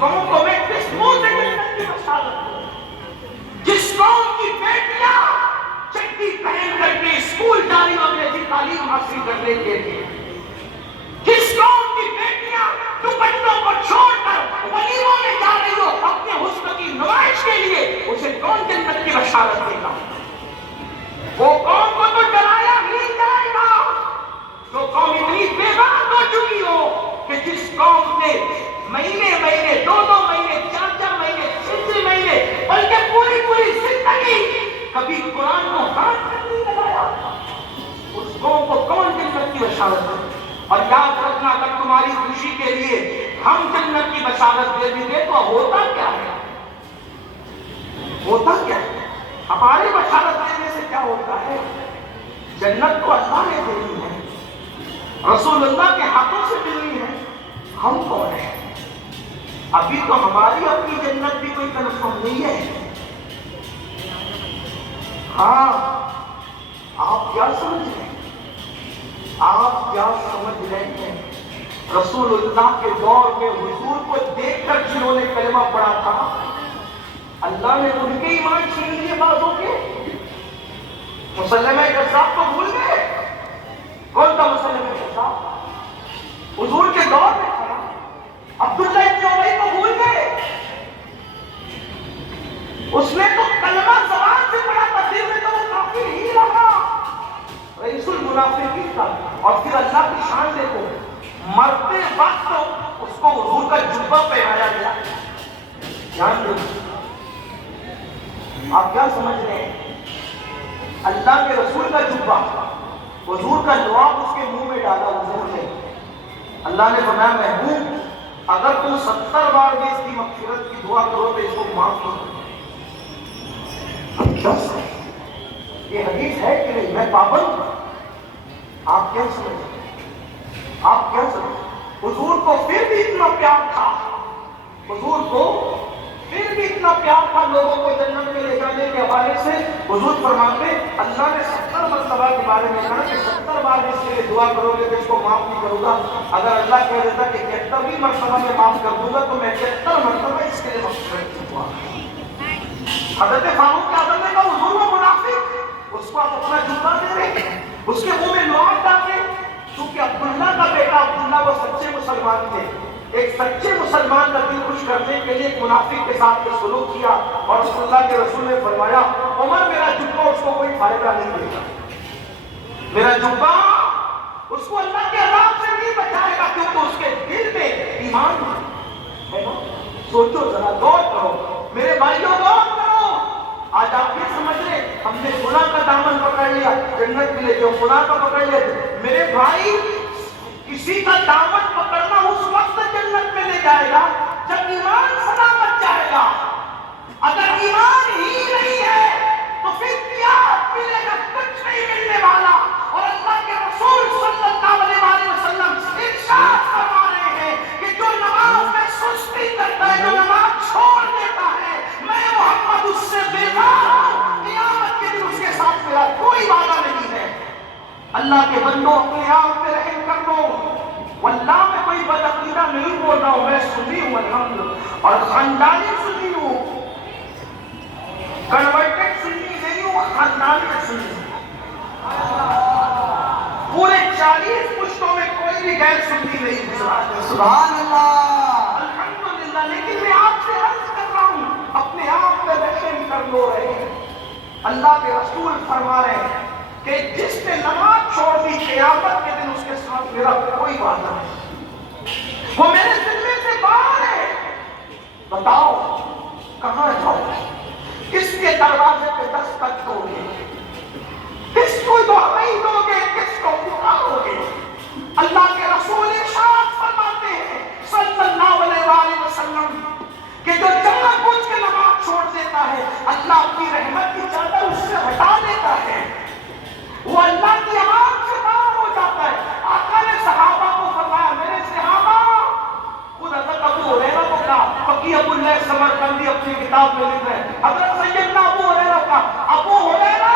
قوم کو میں کس منہ سے جنت کی بشارت دوں؟ جس قوم کی بیٹیاں چٹی پہن کر کے اسکول جا رہی ہوں انگریزی تعلیم حاصل کرنے کے لیے، جس قوم کی بیٹیاں دوپٹوں کو چھوڑ کر ولیموں میں جا رہی ہو اپنے حسن کی نمائش کے لیے، اسے کون جنت کی بشارت دے گا؟ وہ قوم کو تو ڈرایا بھی جائے گا جو قوم اتنی بے بات ہو چکی ہو کہ جس قوم نے مہینے مہینے، دو مہینے، چار مہینے، چھ مہینے، بلکہ پوری زندگی کبھی قرآن کو ہاتھ تک نہیں لگایا، اس قوم کو کون جنت کی بشارت دے؟ اور یاد رکھنا، اگر تمہاری خوشی کے لیے ہم جنت کی بشارت دے دیں گے تو ہوتا کیا ہے؟ ہوتا کیا ہے؟ ہماری بشارت دینے سے کیا ہوتا ہے؟ جنت کو اللہ نے دینی ہے، رسول اللہ کے ہاتھوں سے ملنی ہے، ہم کون ہیں؟ ابھی تو ہماری اپنی جنت بھی کوئی کنفرم نہیں ہے۔ ہاں، آپ کیا سمجھ رہے ہیں؟ آپ کیا سمجھ رہے ہیں؟ رسول اللہ کے دور میں حضور کو دیکھ کر جنہوں نے کلمہ پڑھا تھا، اللہ نے ان کے ایمان چھین لیے بعضوں کے۔ مسلمہ کذاب کو بھول گئے؟ کون تھا مسلمہ کذاب؟ حضور کے دور میں تھا۔ عبداللہ ابن ابی کو بھول گئے؟ اس نے تو کلمہ زبان سے پڑھا تھا، دل میں تو وہ کافر ہی رہا، رئیس المنافقین تھا۔ اور پھر اللہ کی شان دیکھو، مرتے وقت اس کو حضور کا جبہ پہنایا گیا۔ جان دو، آپ کیا سمجھ رہے ہیں؟ اللہ کے رسول کا جبہ، حضور کا لعاب اس کے منہ میں ڈالا حضور نے۔ اللہ نے فرمایا محبوب، اگر تم 70 بار بھی اس کی مغفرت کی دعا کرو تو اس کو معاف کرو۔ اب کیا سمجھ؟ یہ حدیث ہے کہ نہیں؟ میں پابند ہوں۔ آپ کیا سمجھ؟ آپ کیا سمجھ؟ حضور کو پھر بھی اتنا پیار تھا، حضور کو پھر بھی اتنا پیار تھا لوگوں کو جنت میں لے جانے کے حوالے سے۔ حضور فرماتے اللہ نے 70 مرتبہ کے بارے میں کہا کہ 70 بار اس کے لیے دعا کرو گے تو اس کو معاف نہیں کروں گا۔ اگر اللہ کہہ دیتا کہ 71ویں مرتبہ میں معاف کر دوں گا تو میں 71 مرتبہ اس کے لیے مغفرت کی دعا۔ حضرت فاروق اعظم نے کہا حضور وہ منافق، اس کو آپ اپنا جبہ دے رہے ہیں، اس کے منہ میں لعاب ڈال رہے ہیں۔ کیونکہ عبداللہ کا بیٹا عبداللہ وہ سچے مسلمان تھے، ایک سچے مسلمان کا دل خوش کرنے کے لیے ایک منافق کے ساتھ سلوک کیا، اور رسول اللہ کے رسول نے فرمایا عمر میرا جبہ اس کو کوئی فائدہ نہیں دے گا، میرا جبہ اس کو اللہ کے عذاب سے نہیں بچائے گا، کیونکہ اس کے دل میں ایمان ہے نا۔ سوچو ذرا، غور کرو میرے بھائیوں، غور کرو۔ آج آپ یہ سمجھ رہے ہم نے گناہ کا دامن پکڑ لیا جنت ملے، جو گناہ کا پکڑ لیا۔ میرے بھائی، کسی کا دامن پکڑنا اس وقت جنت میں لے جائے گا جب ایمان سلامت جائے گا۔ اگر ایمان ہی نہیں ہے تو پھر کیا ملے گا؟ کچھ نہیں ملنے والا۔ اور اللہ کے رسول صلی اللہ علیہ وسلم ارشاد فرما رہے ہیں کہ جو نماز میں سستی کرتا ہے، جو نماز چھوڑ دیتا ہے، میں محمد اس سے بیزار ہوں، قیامت کے دن اس کے ساتھ میرا کوئی وعدہ نہیں ہے۔ اللہ کے بندوں، اپنے آپ پہ رحم کر دو۔ واللہ میں کوئی بدعقیدہ نہیں بول رہا ہوں، میں سنی ہوں الحمد، اور خاندانی سنی ہوں، کنورٹڈ سنی نہیں ہوں، خاندانی سنی ہوں۔ پورے 40 پشتوں میں کوئی بھی غیر سنی نہیں گزرا۔ سبحان اللہ، الحمدللہ۔ لیکن میں آپ سے عرض کر رہا ہوں، اپنے آپ پہ رحم کر لو۔ اللہ کے رسول فرما رہے ہیں کہ جس نے نماز چھوڑ دی، قیامت کے دن اس کے ساتھ میرا کوئی وعدہ نہیں، وہ میرے ذمے سے باہر ہے۔ بتاؤ کہاں جاؤ؟ کس کے دروازے پہ دستک دو گے؟ کس کو دعائی دو گے؟ کس کو پکارو گے؟ اللہ کے رسول ارشاد فرماتے ہیں صلی اللہ علیہ وسلم کہ جو جان بوجھ کے نماز چھوڑ دیتا ہے، اللہ اپنی رحمت کی چادر اس سے ہٹا دیتا ہے، وہ اللہ کی آواز سے باہر ہو جاتا ہے۔ آقا نے صحابہ کو فرمایا، میرے صحابہ، خود حضرت ابو ہریرہ کو کہا، فقیہ ابو اللہ سمرقندی اپنی کتاب میں لکھ رہے ہیں، حضرت سیدنا ابو ہریرہ کا، ابو ہریرہ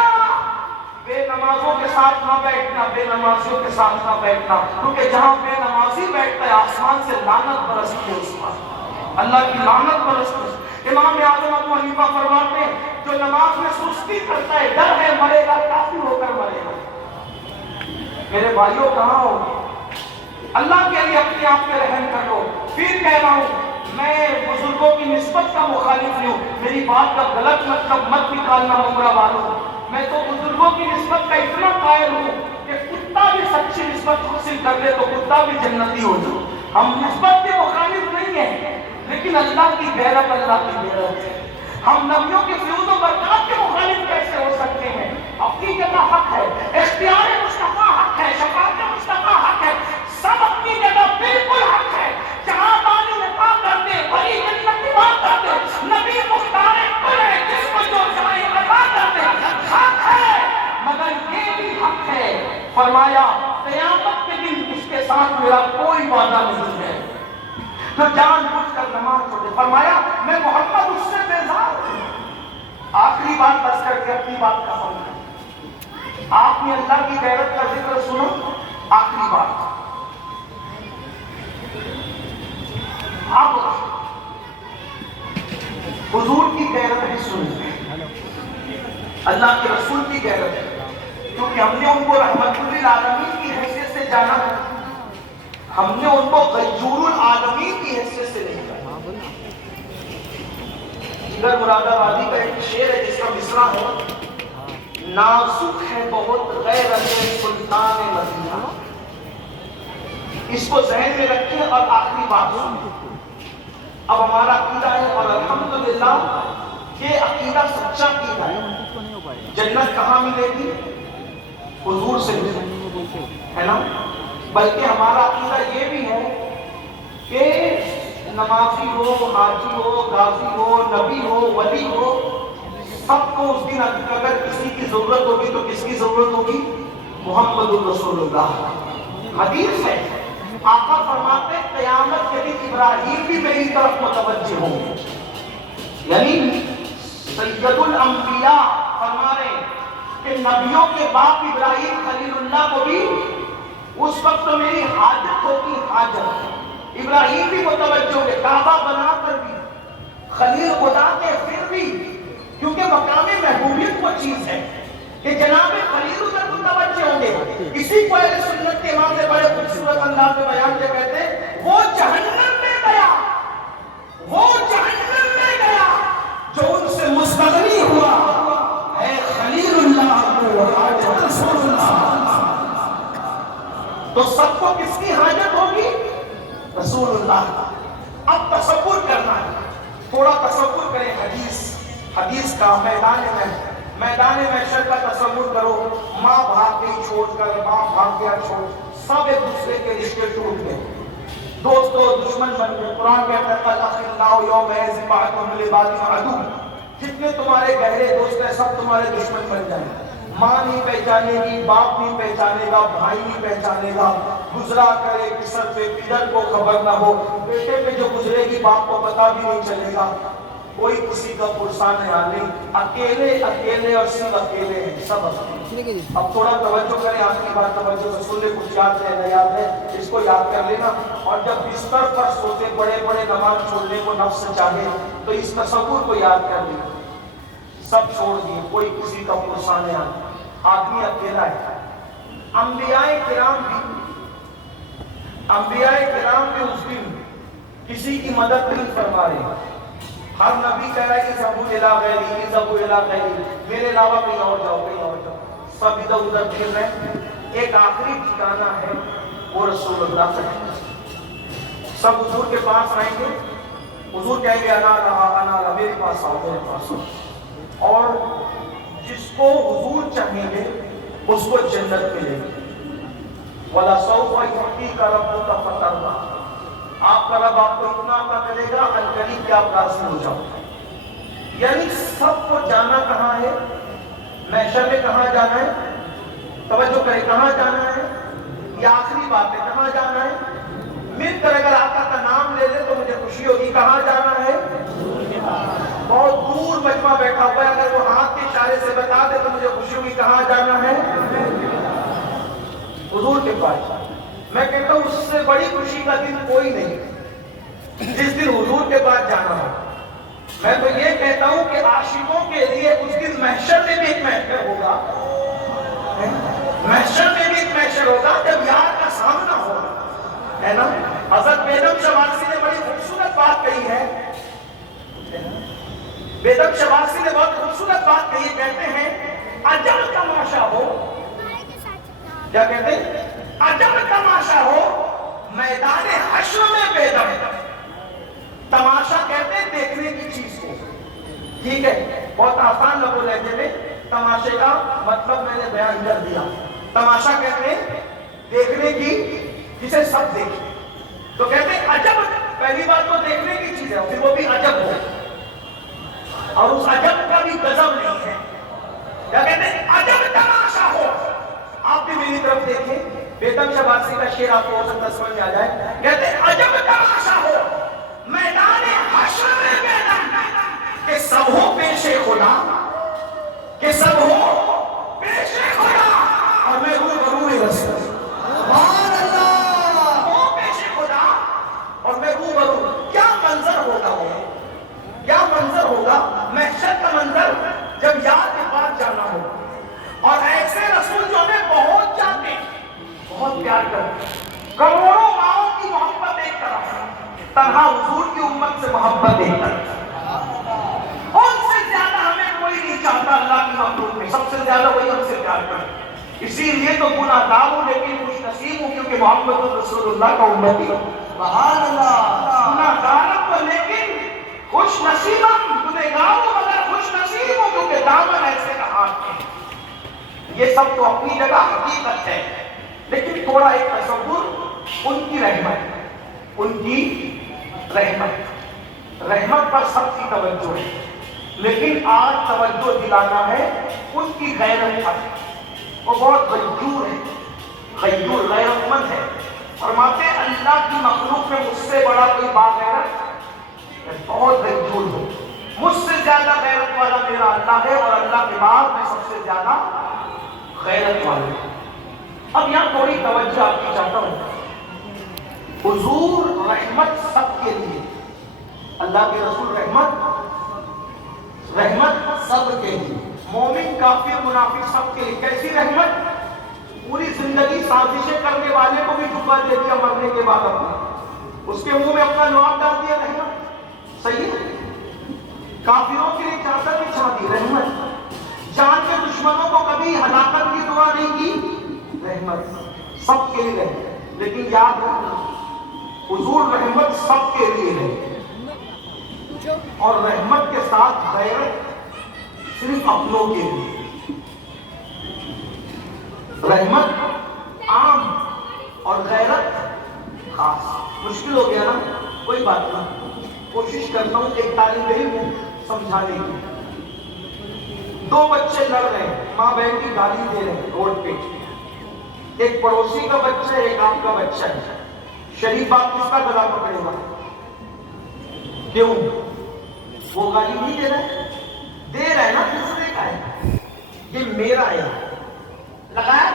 بے نمازوں کے ساتھ نہ بیٹھنا، بے نمازیوں کے ساتھ نہ بیٹھنا، کیونکہ جہاں بے نمازی بیٹھتا ہے آسمان سے لعنت برستی ہے اس پر۔ اللہ کی لعنت برستی۔ امام اعظم ابو حنیفہ فرماتے ہیں جو نماز میں سستی کرتا ہے ڈر ہے مرے گا کافر ہو کر مرے گا۔ میرے بھائیوں کہاں ہو؟ اللہ کے لیے اپنے آپ پہ رحم کر لو۔ پھر کہہ رہا ہوں میں بزرگوں کی نسبت کا مخالف نہیں ہوں، میری بات کا غلط مطلب مت نکالنا ممرہ والوں۔ میں تو بزرگوں کی نسبت کا اتنا قائل ہوں کہ کتا بھی سچی نسبت حاصل کر لے تو کتا بھی جنتی ہو جائے۔ ہم نسبت کے مخالف نہیں ہیں، لیکن اللہ کی غیرت اللہ کی غیرت ہے۔ ہم نبیوں کے فیوز و برکات کے مخالف کیسے ہو سکتے ہیں؟ اپنی جگہ حق ہے، اختیار مصطفیٰ حق ہے، شفاعت مصطفیٰ حق ہے، سب اپنی جگہ بالکل حق ہے۔ جہاں بانی نکاح کرتے وہی جنت کی بات کرتے، نبی مختار کل ہے جس کو جو چاہے عطا کرتے، حق ہے مگر یہ بھی حق ہے فرمایا قیامت کے دن اس کے ساتھ میرا کوئی وعدہ نہیں ہے تو جان بوجھ کر نماز چھوڑے۔ فرمایا میں محمد اس سے بیزار ہوں۔ آخری بات بس کر کے اپنی بات کا سمجھا، آپ نے اللہ کی غیرت کا ذکر سنو۔ آخری بات آپ حضور کی غیرت بھی سنیں، اللہ کے رسول کی غیرت ہے، کیونکہ ہم نے ان کو رحمت للعالمین کی حیثیت سے جانا ہے، ہم نے ان کو غیور العالمین کی حیثیت سے نہیں جانا۔ ادھر مراد آبادی کا ایک شعر ہے جس کا مصرع ہے نازک ہے بہت غیرت سلطان مدینہ۔ اس کو ذہن میں رکھیں اور آخری بات سنیں۔ اب ہمارا عقیدہ ہے اور الحمدللہ یہ عقیدہ سچا عقیدہ ہے۔ جنت کہاں ملے گی؟ حضور سے ملے گی، ہے نا؟ بلکہ ہمارا عقیدہ یہ بھی ہے کہ نمازی ہو، حاجی ہو، غازی ہو، نبی ہو، ولی ہو، سب کو اس دن اگر کسی کی ضرورت ہوگی تو کس کی ضرورت ہوگی؟ محمد الرسول اللہ۔ حدیث ہے آقا فرماتے قیامت کے دن ابراہیم بھی میری طرف متوجہ ہوں گے، یعنی سید الانبیاء فرما رہے ہیں کہ نبیوں کے باپ ابراہیم خلیل اللہ کو بھی اس وقت تو میری حاجت ہوتی، حاجت ابراہیم بھی متوجہ ہوں گے، کعبہ بنا کر بھی، خلیل خدا کے پھر بھی، کیونکہ مقام محبوبیت وہ چیز ہے کہ جناب خلیل ادھر متوجہ ہوں گے۔ اسی کو اہل سنت کے امام نے بڑے خوبصورت انداز میں بیان سے کہتے ہیں وہ جہنم میں گیا، وہ جہنم میں گیا جو ان سے مستغنی ہوا ہے خلیل اللہ کو حاجت رسول اللہ۔ تو سب کو کس کی حاجت ہوگی؟ رسول اللہ۔ اب تصور کرنا ہے، تھوڑا تصور کریں حدیث کا، میدان محشر کا تصور کرو۔ ماں بھاگ گئی چھوڑ کر، باپ بھاگ گیا چھوڑ، سب ایک دوسرے کے رشتے ٹوٹ گئے، دوست و دشمن بن گئے۔ قرآن کہتا ہے الاخلاء یومئذ بعضهم لبعض عدو، جتنے تمہارے گہرے دوست ہیں سب تمہارے دشمن بن جائیں گے۔ ماں نہیں پہچانے گی، باپ نہیں پہچانے گا، بھائی نہیں پہچانے گا، گزرا کرے کسر پہ کدھر کو خبر نہ ہو، بیٹے پہ جو گزرے گی باپ کو پتا بھی نہیں چلے گا، کوئی کسی کا پرسان نہیں، اکیلے اور صرف اکیلے ہیں، سب اکیلے۔ اب تھوڑا توجہ کریں، آخری بات توجہ سے سن لے، کچھ یاد ہے نہ یاد ہے اس کو یاد کر لینا، اور جب بستر پر سوتے بڑے نماز چھوڑنے کو نفس چاہے تو اس تصور کو یاد کر لینا، سب چھوڑ دیے، کوئی کسی کا پرسان نہیں، آدمی اکیلا ہے۔ انبیاء کرام بھی اس دن کسی کی مدد نہیں فرما رہے، ہر نبی کہہ رہا ہے کہ ذهبوا الى غیری، ذهبوا الى غیری، میرے علاوہ کہیں اور جاؤ، کہیں اور جاؤ، سب ادھر ادھر پھر رہے ہیں۔ ایک آخری ٹھکانہ ہے وہ رسول اللہ کا ہے۔ سب حضور کے پاس آئیں گے، حضور کہیں گے انا رہا میرے پاس آؤ، میرے پاس آؤ، اور جس کو حضور چاہیں گے اس کو جنت ملے گی۔ وَلَسَوْفَ يُعْطِيكَ رَبُّكَ فَتَرْضَىٰ، آپ کا رب آپ کو اتنا عطا کرے گا عنقریب کہ آپ راضی ہو جاؤ۔ یعنی سب کو جانا کہاں ہے؟ محشر میں کہاں جانا ہے؟ توجہ کریں، کہاں جانا ہے؟ یہ آخری بات ہے، کہاں جانا ہے؟ مل کر اگر آقا کا نام لے لے تو مجھے خوشی ہوگی۔ کہاں جانا ہے؟ بہت دور مجمع بیٹھا ہوا ہے، اگر وہ ہاتھ کے اشارے سے بتا دے تو مجھے خوشی ہوگی۔ کہاں جانا ہے؟ حضور کے پاس۔ میں کہتا ہوں اس سے بڑی خوشی کا دن کوئی نہیں، جس دن حضور کے پاس بعد جانا ہو. میں تو یہ کہتا ہوں کہ عاشقوں کے لیے اس دن محشر میں بھی ایک محشر ہوگا، محشر میں بھی ایک محشر ہوگا جب یار کا سامنا ہوگا، ہے نا. حضرت بیدم شماسی نے بڑی خوبصورت بات کہی ہے، بیدم شماسی نے بہت خوبصورت بات کہی، کہتے ہیں عجب تماشا ہو، کیا کہتے ہیں؟ عجب تماشا ہو میدان حشر میں بیدم. تماشا کہتے ہیں دیکھنے کی چیز کو، ٹھیک ہے، بہت آسان لفظ لہجے میں تماشے کا مطلب میں نے بیان کر دیا. تماشا کہتے ہیں دیکھنے کی جسے سب دیکھیں. تو کہتے ہیں عجب، پہلی بات تو دیکھنے کی چیز ہے، پھر وہ بھی عجب ہو، اور اس عجب کا بھی گزب نہیں ہے. کیا کہتے ہیں؟ عجب تماشا ہو. آپ بھی میری طرف دیکھیں، بیدم شماسی کا شعر آپ کو ہو سکتا سمجھ میں آ جائے. کہتے ہیں عجب تماشا ہو میدان حشر میں بیدم، کہ سب ہو پیش خدا، کہ سب ہو پیش خدا اور میں روبروئے رسول. سبحان اللہ. ہو پیش خدا اور میں روبرو. کیا منظر ہوگا وہ، کیا منظر ہوگا محشر کا منظر جب یار کے پاس جانا ہو، اور ایسے رسول جو ہمیں بہت جانتے، بہت پیار کرتے، کروڑوں ماؤں کی محبت ایک طرف، تنہا حضور کی امت سے محبت ایک طرف. ان سے زیادہ ہمیں کوئی نہیں چاہتا اللہ کی مخلوق میں، سب سے زیادہ وہی ہم سے پیار کرتے. اسی لیے تو گناہ گار ہوں لیکن خوش نصیب ہوں، کیونکہ محمد رسول اللہ کا امتی. سبحان اللہ. گناہ گار ہوں لیکن خوش نصیب ہوں، گنہگار ہوں مگر خوش نصیب ہوں، کیونکہ دامن ایسے کا ہاتھ ہے. یہ سب تو اپنی جگہ حقیقت ہے، لیکن تھوڑا ایک تصور ان کی رحمت، ان کی رحمت پر سب کی توجہ ہے، لیکن آج توجہ دلانا ہے ان کی غیرت پر. وہ بہت غیور ہے، غیور غیرت مند ہے. فرماتے ہیں اللہ کی مخلوق میں مجھ سے بڑا کوئی باغیرت، بہت غیور ہوں، مجھ سے زیادہ غیرت والا میرا اللہ ہے، اور اللہ کے بعد میں سب سے زیادہ غیرت والا ہے. اب یہاں تھوڑی توجہ آپ کی چاہتا ہوں. حضور رحمت سب کے لیے، اللہ کے رسول رحمت سب کے لیے، مومن کافر منافق سب کے لیے. کیسی رحمت؟ پوری زندگی سازشیں کرنے والے کو بھی جھکا دے دیا مرنے کے بعد، اپنا اس کے منہ میں اپنا لعاب ڈال دیا. رحمت صحیح ہے. کافروں کے لیے چادر بچھا دی، رحمت. جان کے دشمنوں کو کبھی ہلاکت کی دعا نہیں کی، رحمت سب کے لیے رحمت. لیکن یاد رکھنا حضور رحمت سب کے لیے ہے، اور رحمت کے ساتھ غیرت صرف اپنوں کے لیے. رحمت عام اور غیرت خاص. مشکل ہو گیا نا؟ کوئی بات نہیں، کوشش کرتا ہوں ایک طالب علم سمجھانے کی. دو بچے لڑ رہے ہیں، ماں بہن کی گالی دے رہے ہیں روڈ پہ. ایک پڑوسی کا بچہ ہے، ایک آپ کا بچہ ہے. شریف باپ کس کا گلا پکڑے گا؟ کیوں؟ وہ گالی نہیں دے رہا ہے نا، دوسرے کا ہے، یہ میرا ہے. لگایا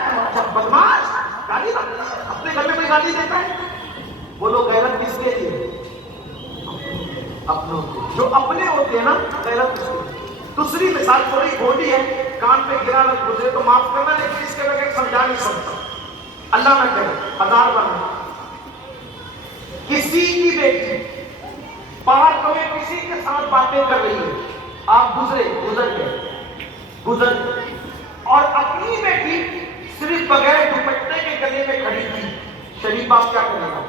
بدماش، گالی اپنے گھر میں کوئی گالی دیتا ہے؟ بولو غیرت کس کے لیے؟ اپنوں کے. جو اپنے ہوتے ہیں نا غیرت اس کے. دوسری مثال تھوڑی کھوٹی ہے، کان پہ گرا نہ گزرے تو معاف کرنا، لیکن اس کے بغیر سمجھا نہیں سکتا. اللہ نہ کرے، ہزار بار کسی کی بیٹی پارک میں کسی کے ساتھ باتیں کر رہی ہے، آپ گزر گئے، اور اپنی بیٹی صرف بغیر دوپٹے کے گلے میں کھڑی تھی. شریف باپ کیا کرے گا؟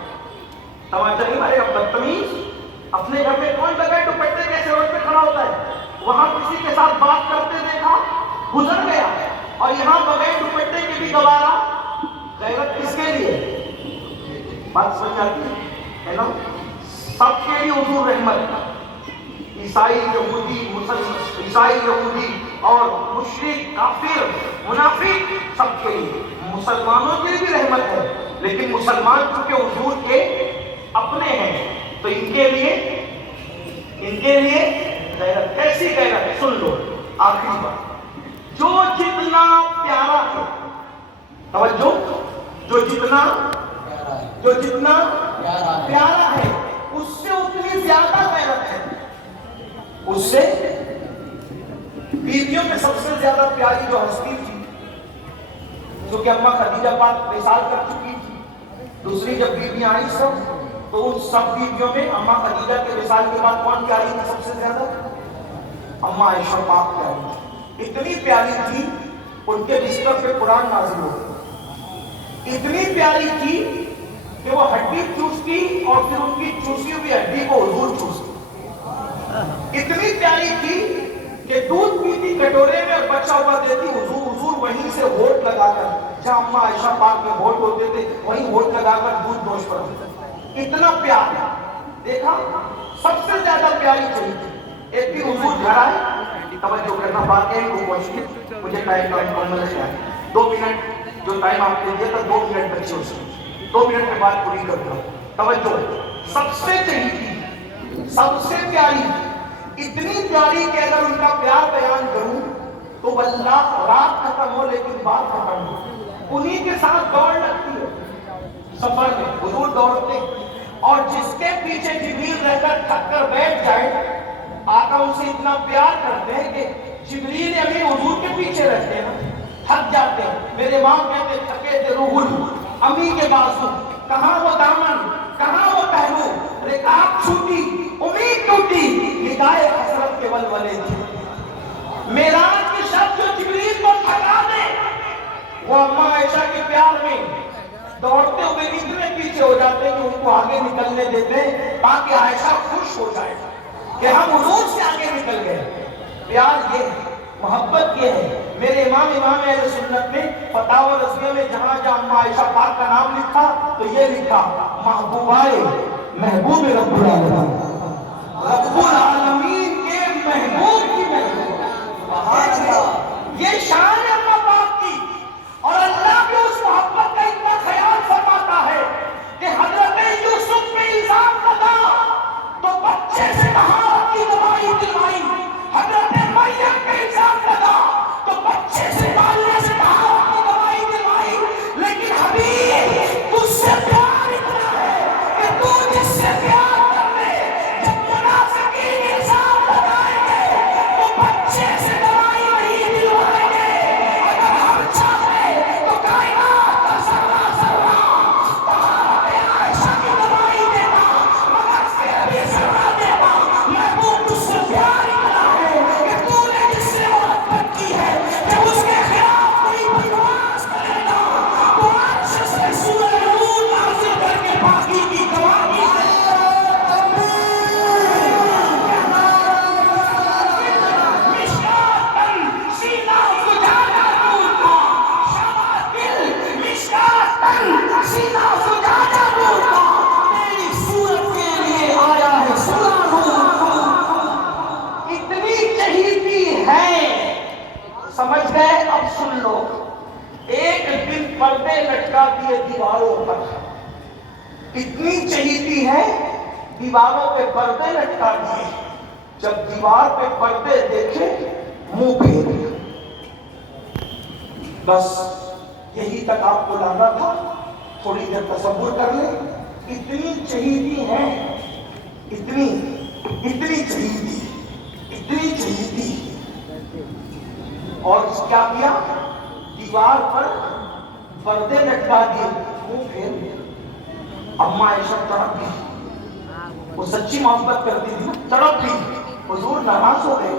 سمجھا نہیں بھائی؟ اب بدتمیز. اپنے گھر میں کون بغیر دوپٹے کیسے روڈ پہ کھڑا ہوتا ہے؟ وہاں کسی کے ساتھ بات کرتے دیکھا، گزر گیا، اور یہاں بغیر دوپٹے کے بھی گوارا. غیرت کس کے لیے؟ بات سمجھ آتی ہے نا؟ سب کے لیے حضور رحمت. عیسائی یہودی اور مشرک کافر منافق سب کے لیے. مسلمانوں کے لیے بھی رحمت ہے، لیکن مسلمان چونکہ حضور کے اپنے ہیں تو ان کے لیے غیرت. ایسی غیرت سن لو آخری بات، جو جتنا پیارا ہے، توجہ، جو جتنا پیارا ہے اس سے اتنی زیادہ غیرت اس سے بیویوں میں سب سے زیادہ پیاری جو ہستی تھی، جو کہ اماں خدیجہ پاک وصال کر چکی تھی، دوسری جب بیویاں آئی سب، تو ان سب بیویوں میں اماں خدیجہ کے وصال کے بعد کون پیاری تھی سب سے زیادہ؟ اماں عائشہ پاک پیاری تھی. اتنی پیاری تھی ان کے بستر پہ قرآن نازل ہو گیا. اتنی پیاری تھی کہ وہ ہڈی چوستی اور پھر ان کی چوسی ہوئی ہڈی کو حضور چوستی. اتنی پیاری تھی کہ دودھ پیتی کٹورے میں اور بچہ ہوا دیتی حضور وہیں سے ہونٹ لگا کر، جہاں اماں عائشہ پاک میں ہونٹ ہوتے تھے وہیں ہونٹ لگا کر دودھ نوش کرتے. اتنا پیار ہے. دیکھا سب سے زیادہ پیاری چلی تھی. ایک بھی حضور گھر آئے، توجہ کرنا بات ہے وہ کوشش، مجھے ٹائم کا مکمل ہے 2 منٹ جو ٹائم آپ نے دیا تھا 2 منٹ بچے اس میں 2 منٹ میں بات پوری کرتا ہوں. توجہ، سب سے چہیتی، سب سے پیاری، اتنی پیاری کہ اگر ان کا پیار بیان کروں تو واللہ رات ختم ہو لیکن بات ختم ہو. انہی کے ساتھ دوڑ لگتی ہے سفر میں، حضور دوڑتے، اور جس کے پیچھے جبریل رہ کر تھک کر بیٹھ جائے آقا اسے اتنا پیار کرتے ہیں کہ جبریل امین حضور کے پیچھے رہتے ہیں نا، تھک جاتے ہیں. میرے ماں کہتے تھکے تھے روح امی کے بازو، کہاں وہ دامن، کہاں وہ پہلو، رکاب چھوٹی امید ٹوٹی، نگاہ حسرت کے ولولے تھے. معراج کی شب جو جبریل کو تھکا دے وہ اماں عائشہ کے پیار میں دوڑتے ہوئے اتنے پیچھے ہو جاتے ہیں کہ ان کو آگے نکلنے دیتے ہیں تاکہ عائشہ خوش ہو جائے کہ ہم حضور سے آگے نکل گئے. پیار یہ ہے، محبت یہ ہے. میرے امام اہل سنت نے فتاوی رضویہ میں جہاں جہاں اماں عائشہ پاک کا نام لکھا تو یہ لکھا محبوبائے محبوب رب العالمین، رب العالمین کے محبوب کی محبوب. یہ شان ہے اماں پاک کی. اور اللہ بھی اس محبت کا اتنا خیال فرماتا ہے کہ حضرت یوسف پہ الزام لگا تو بچے سے طہارت کی دوائی دلوائی، حضرت مریم پہ الزام لگا تو بچے سے پالنے سے طہارت کی دوائی دلوائی. لیکن حبیب تجھ سے پیار اتنا ہے کہ تو جس سے پیار کر لے، جب منافقین الزام لگائیں گے تو بچے سے دوائی نہیں دلوائیں گے. اگر ہم چاہتے تو کائنات کا ذرہ ذرہ طہارت عائشہ کی دوائی دیتا، مگر پھر بھی ذرہ دیتا. محبوب تجھ سے پیار اتنا ہے کہ تو نے جس سے محبت کی ہے جب اس کے خلاف کوئی بکواس کرے گا تو عرش سے سورہ نور نازل کر کے باقی کی گواہی دے. سمجھ گئے؟ اب سن لو. ایک دن پردے لٹکا دیے دیواروں پر، اتنی چہیتی ہے دیواروں پہ پردے لٹکا دیے. جب دیوار پہ پردے دیکھے منہ پھیر لیا. بس یہی تک آپ کو لانا تھا. تھوڑی دیر تصور کر لیں. اتنی چہیتی ہے، اتنی چہیتی، اتنی چہیتی. اور کیا کیا؟ دیوار پر پردے لٹکا دیے، منہ پھیر لیا. اماں عائشہ تڑپ گئی. وہ سچی محبت کرتی تھی نا، تڑپ گئی. حضور ناراض ہو گئے.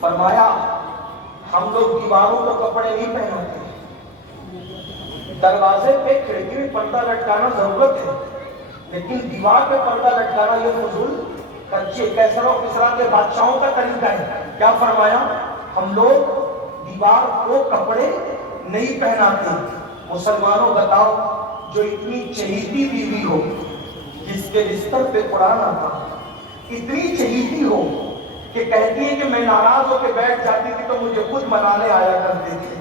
فرمایا ہم لوگ دیواروں کو کپڑے نہیں پہناتے، دروازے پہ کھڑکی میں پردہ لٹکانا ضرورت ہے، لیکن دیوار پہ پردہ لٹکانا یہ فضول کچے کیسر و کسرا کے بادشاہوں کا طریقہ ہے. کیا فرمایا؟ ہم لوگ دیوار کو کپڑے نہیں پہناتے. مسلمانوں بتاؤ، جو اتنی چہیتی بیوی ہو جس کے بستر پہ قرآن آتا، اتنی چہیتی ہو کہ کہتی ہے کہ میں ناراض ہو کے بیٹھ جاتی تھی تو مجھے خود منانے آیا کرتے تھے،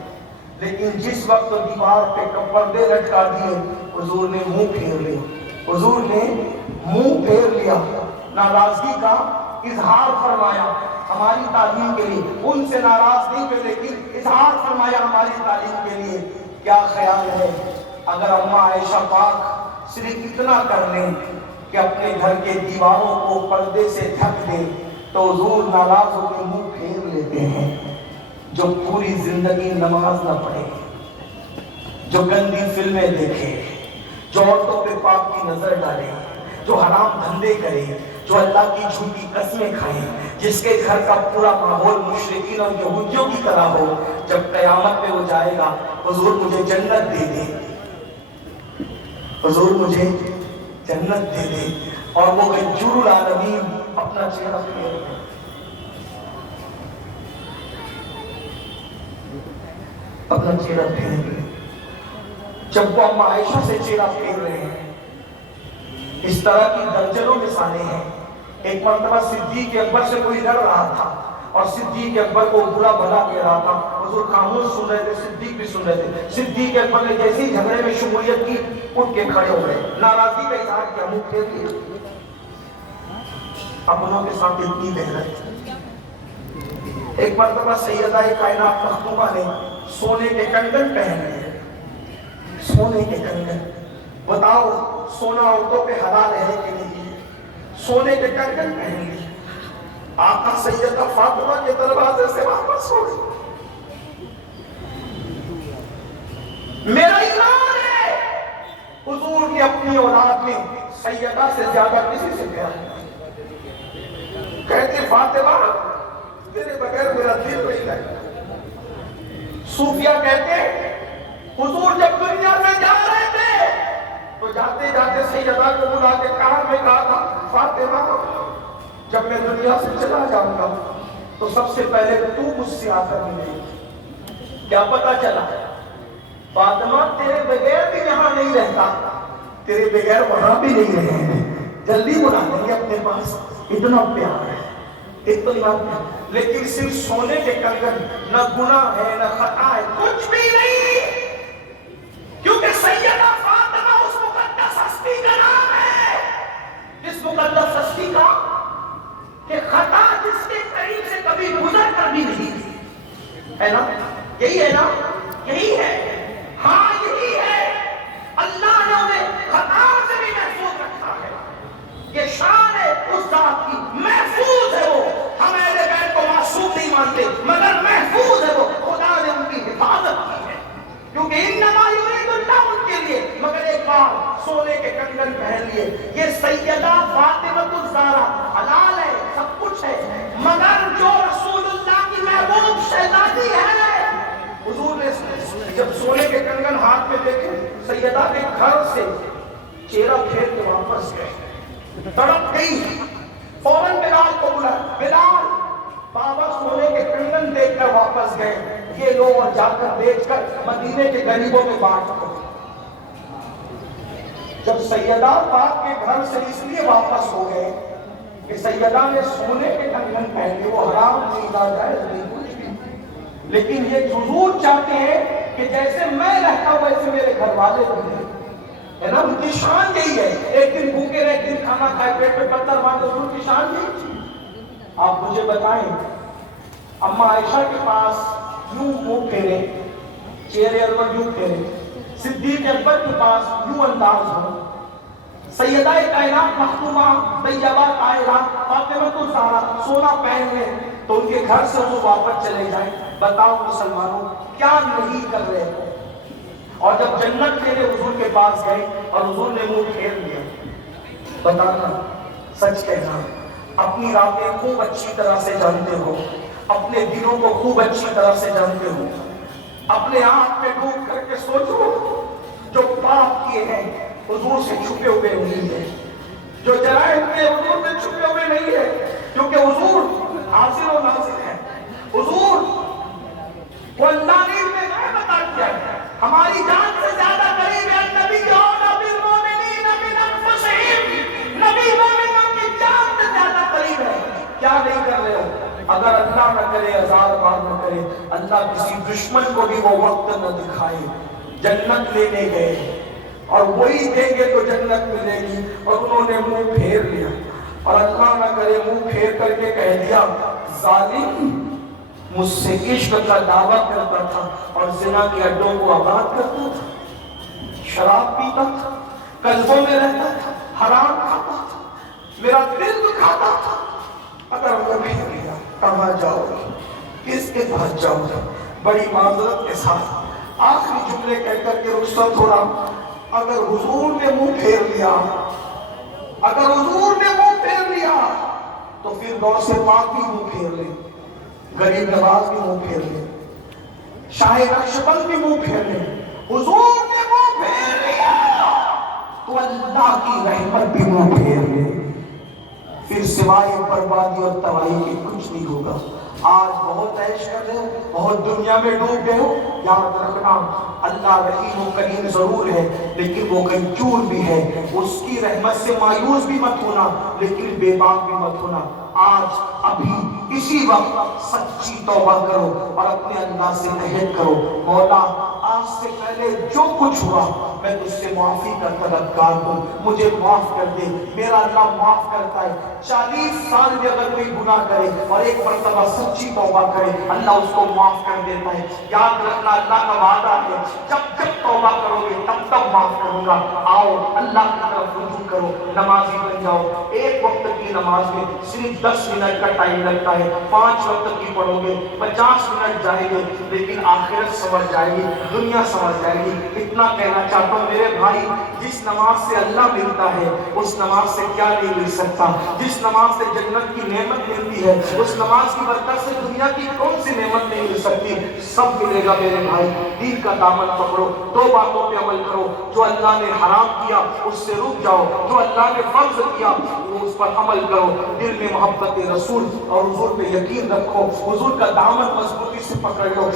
لیکن جس وقت دیوار پہ پردے لٹکا دیے حضور نے منہ پھیر لیا. حضور نے منہ پھیر لیا. ناراضگی کا اظہار فرمایا ہماری تعلیم کے لیے. ان سے ناراض نہیں ہوئے لیکن اظہار فرمایا ہماری تعلیم کے لیے. کیا خیال ہے اگر اماں عائشہ پاک صرف اتنا کر لیں کہ اپنے گھر کے دیواروں کو پردے سے ڈھک دیں تو حضور ناراض ہو کے منہ پھیر لیتے ہیں۔ جو پوری زندگی نماز نہ پڑھے، جو گندی فلمیں دیکھے، جو عورتوں پہ پاپ کی نظر ڈالے، جو حرام دھندے کرے، جو اللہ کی جھوٹی قسمیں کھائے، جس کے گھر کا پورا ماحول مشرکین اور یہودیوں کی طرح ہو، جب قیامت میں وہ جائے گا، حضور مجھے جنت دے دے، حضور مجھے جنت دے دے، اور وہ غیور العالمین اپنا چہرہ پھیر لے، اپنا چہرہ پھیر لے۔ جب وہ اما عائشہ سے چہرہ پھیر رہے ہیں، اس طرح کی درجنوں مثالیں ہیں۔ ایک مرتبہ صدیق اکبر سے کوئی لڑ رہا تھا اور صدیق اکبر کو برا بھلا کہہ رہا تھا، حضور خاموش سن رہے تھے، صدیق بھی سن رہے تھے۔ صدیق اکبر نے جیسے ہی جھگڑے میں شمولیت کی، اٹھ کے کھڑے ہو گئے، ناراضی کا اظہار کیا، منہ پھیر لیا۔ اپنوں کے ساتھ اتنی محنت۔ ایک مرتبہ سیدہ کائنات مخدومہ نے سونے کے کنگن پہن لیے، سونے کے کنگن۔ بتاؤ سونا عورتوں پہ حلال ہے کہ نہیں؟ سونے کے کنگن پہن لیے، آقا سیدہ فاطمہ کے دروازے سے واپس ہو گئی۔ میرا ایمان ہے حضور نے اپنی اولاد میں سیدہ سے زیادہ کسی سے پیار نہیں۔ کہتے فاطمہ تیرے بغیر میرا دل نہیں لگتا۔ صوفیہ کہتے حضور جب دنیا میں جا رہے تھے تو جاتے جاتے سیدہ کو بلا کے کہا تھا فاطمہ جب میں دنیا سے چلا جاؤں گا تو سب سے پہلے تو مجھ سے آ کر ملے گی۔ کیا پتا چلا فاطمہ تیرے بغیر بھی یہاں نہیں رہتا، تیرے بغیر وہاں بھی نہیں رہیں گے، جلدی بلا لیں گے اپنے پاس، اتنا پیار ہے، اتنا پیار۔ لیکن صرف سونے کے کنگن، نہ گناہ ہے نہ خطا ہے، کچھ بھی نہیں، کیونکہ سیدہ فاطمہ اس مقدس ہستی کا نام ہے، جس مقدس ہستی کا کہ خطا جس کے قریب سے کبھی گزر کر بھی نہیں تھی، ہے نا؟ یہی ہے نا؟ یہی ہے، ہاں یہی ہے۔ اللہ نے انہیں خطا سے بھی محفوظ رکھا ہے، یہ شان ہے اس ذات کی، محفوظ ہے وہ۔ ہم اہل بیت کو معصوم نہیں مانتے مگر محفوظ ہے وہ، خدا نے ان کی حفاظت کی ہے، کیونکہ انما یرید اللہ ان کے لیے۔ مگر ایک بار سونے کے کنگن پہن لیے، یہ سیدہ فاطمہ الزہرا حلال ہے، سب کچھ ہے، مگر جو رسول اللہ کی محبوب شہزادی ہے، حضور نے جب سونے کے کنگن ہاتھ میں دیکھے، سیدہ کے گھر سے چہرہ پھیر کے واپس گئے، تڑپ گئی، فوراً بلال کو بلا، بلال بابا سونے کے کنگن دیکھ کر واپس گئے، یہ لوگ اور جا کر بیچ کر مدینے کے غریبوں میں بانٹ دو۔ جب سیدہ پاک کے گھر سے اس لیے واپس ہو گئے کہ سیدہ نے سونے کے کنگن پہنے، وہ حرام نہیں، ناجائز نہیں، کچھ بھی، لیکن یہ حضور چاہتے ہیں کہ جیسے میں رہتا ہوں ویسے میرے گھر والے بھی ہیں، ہے نا؟ ان کی شان یہی ہے، ایک دن بھوکے رہے، ایک دن کھانا کھائے، پیٹ میں پتھر مارے، ان کی شان یہی تھی۔ آپ مجھے بتائیں اما عائشہ کے پاس یوں منہ پھیرے، چہرے انور یوں پھیرے، صدیق اکبر کے پاس یوں انداز ہو، سیدہ کائنات مخدومہ طیبہ طاہرہ فاطمہ الزہرا سونا پہن لے تو ان کے گھر سے وہ واپس چلے جائیں، بتاؤ مسلمانوں کیا نہیں کر رہے ہو؟ اور جب جنت کے لیے حضور کے پاس گئے اور حضور نے منہ پھیر لیا، بتانا سچ کہنا، اپنی راتیں خوب اچھی طرح سے جانتے ہو، اپنے دلوں کو خوب اچھی طرح سے جانتے ہو، اپنے آپ میں ڈوب کر کے سوچو، جو پاپ کیے ہیں حضور سے چھپے ہوئے نہیں ہے، جو جرائم کے حضور سے چھپے ہوئے نہیں ہے، کیونکہ حضور حاضر و ناظر ہے، حضور وہ اللہ نے میں بتا دیا ہے، ہماری جان سے زیادہ قریب ہے، نبی اولا بالمؤمنین من انفسہم، نبی مومنوں کی جان سے زیادہ قریب ہے، کیا نہیں کر رہے ہو؟ اگر اللہ نہ کرے، ہزار بار نہ کرے، اللہ کسی دشمن کو بھی وہ وقت نہ دکھائے، جنت لینے گئے اور وہی دیں گے تو جنت ملے گی، اور انہوں نے منہ پھیر لیا، اور اللہ نہ کرے منہ پھیر کر کے کہہ دیا ظالم مجھ سے عشق کا دعویٰ کرتا تھا اور زنا کے اڈوں کو آباد کرتا تھا، شراب پیتا تھا، قلبوں میں رہتا تھا، حرام کھاتا تھا، میرا دل دکھاتا تھا، اگر وہ کہاں جاؤ گے، کس کے پاس جاؤ گے؟ بڑی معذرت کے ساتھ آخری جملے کہہ کر کے رخصت ہو رہا. اگر حضور نے منہ پھیر لیا، اگر حضور نے منہ پھیر لیا تو پھر غوث پاک بھی منہ پھیر لے، غریب نواز بھی منہ پھیر لے، شاہ نقشبند بھی منہ پھیر لے. حضور نے منہ پھیر لیا تو اللہ کی رحمت بھی منہ پھیر لے، پھر سوائے بربادی اور تباہی کے کچھ نہیں ہوگا. آج بہت عیش کر رہے ہو، بہت دنیا میں ڈوب گئے ہو، یاد رکھنا اللہ رحیم و کریم ضرور ہے لیکن وہ غیور بھی ہے. اس کی رحمت سے مایوس بھی مت ہونا لیکن بے باک بھی مت ہونا. آج ابھی اسی وقت سچی توبہ کرو اور اپنے اللہ سے عہد کرو، مولا آج سے پہلے جو کچھ ہوا میں تجھ سے معافی کا طلبگار ہوں، مجھے معاف کر دے. میرا اللہ معاف کرتا ہے. 40 سال میں اگر کوئی گناہ کرے اور ایک مرتبہ سچی توبہ کرے اللہ اس کو معاف کر دیتا ہے. یاد رکھنا اللہ کا وعدہ ہے جب جب توبہ کرو گے تب تب معاف کروں گا. آؤ اللہ کی طرف رجوع کرو، نمازی بن جاؤ. ایک وقت کی نماز میں صرف 10 منٹ کا ٹائم لگتا ہے، 5 وقت کی پڑھو گے 50 منٹ جائیں گے لیکن آخرت سمجھ جائے گی، دنیا سمجھ جائے گی. اتنا کہنا چاہتا ہوں میرے بھائی، جس نماز سے اللہ ملتا ہے اس نماز سے کیا نہیں مل سکتا. جس نماز سے جنت کی نعمت ملتی ہے اس نماز کی برکت سے دنیا کی کون سی نعمت نہیں مل سکتی. سب ملے گا میرے بھائی. دین کا دامن پکڑو، 2 باتوں پہ عمل کرو. جو اللہ نے حرام کیا اس سے رک جاؤ، جو اللہ نے فرض کیا وہ اس پر عمل کرو. دل میں محبت رسول اور حضور پہ یقین رکھو، حضور کا دامن مضبوطی سے پکڑ لو.